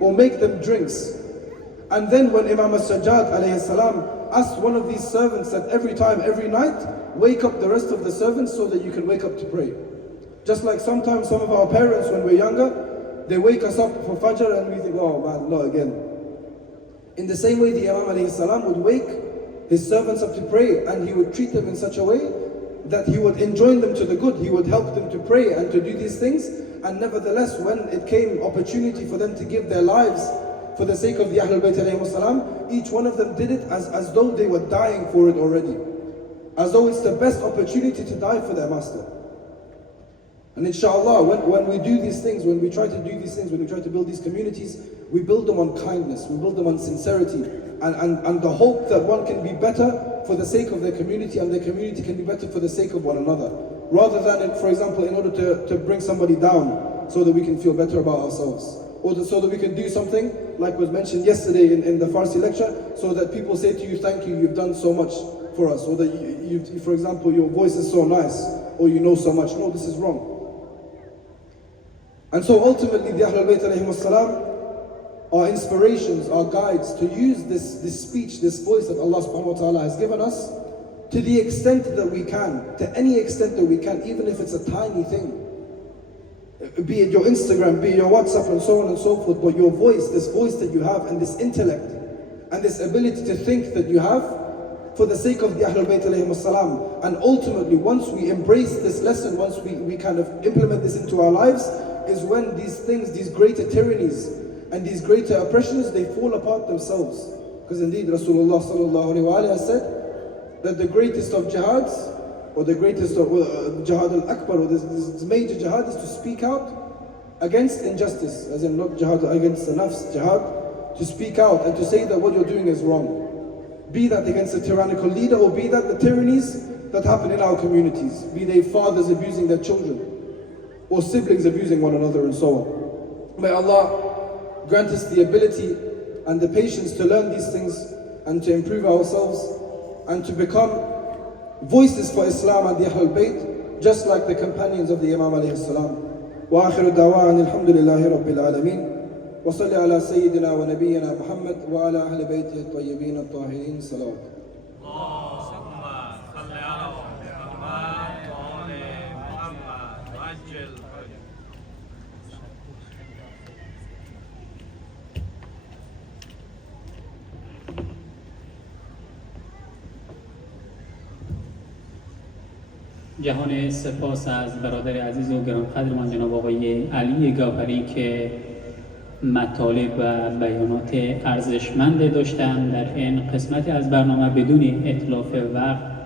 or make them drinks. And then when Imam As-Sajjad alayhi salam asked one of these servants that every time, every night, wake up the rest of the servants so that you can wake up to pray. Just like sometimes some of our parents when we're younger, they wake us up for Fajr and we think, oh man, not again. In the same way, the Imam alayhi salam would wake his servants up to pray, and he would treat them in such a way that he would enjoin them to the good. He would help them to pray and to do these things. And nevertheless, when it came opportunity for them to give their lives for the sake of the Ahlul Bayt alayhi salam, each one of them did it as though they were dying for it already. As though it's the best opportunity to die for their master. And inshallah, when we do these things, when we try to do these things, when we try to build these communities, we build them on kindness, we build them on sincerity, and the hope that one can be better for the sake of their community, and their community can be better for the sake of one another. Rather than, for example, in order to bring somebody down so that we can feel better about ourselves. Or so that we can do something, like was mentioned yesterday in the Farsi lecture, so that people say to you, thank you, you've done so much for us. Or that, you, for example, your voice is so nice, or you know so much. No, this is wrong. And so ultimately, the Ahlul Bayt alayhim as-salam are inspirations, are guides to use this speech, this voice that Allah subhanahu wa ta'ala has given us to the extent that we can, to any extent that we can, even if it's a tiny thing. Be it your Instagram, be it your WhatsApp, and so on and so forth, but your voice, this voice that you have, and this intellect, and this ability to think that you have, for the sake of the Ahlul Bayt alayhim as-salam. And ultimately, once we embrace this lesson, once we kind of implement this into our lives, is when these things, these greater tyrannies, and these greater oppressions, they fall apart themselves. Because indeed, Rasulullah sallallahu alayhi wa has said that the greatest of jihads, or the greatest of jihad al-akbar, or this major jihad, is to speak out against injustice, as in not jihad against the nafs, jihad, to speak out and to say that what you're doing is wrong. Be that against a tyrannical leader, or be that the tyrannies that happen in our communities, be they fathers abusing their children, or siblings abusing one another, and so on. May Allah grant us the ability and the patience to learn these things and to improve ourselves and to become voices for Islam and the Ahlul Bayt, just like the companions of the Imam alayhi salam. Wa akhiru da'wa'an alhamdulillahi rabbil alameen. Wa salli ala sayyidina wa nabiyyina Muhammad wa ala ahli baytihi at-tayyibin at-tahirin. Salawat. جهان سپاس از برادر عزیز و گرانقدرمان جناب آقای علی گوهری که مطالب و بیانات ارزشمند داشتند در این قسمتی از برنامه بدون اتلاف وقت.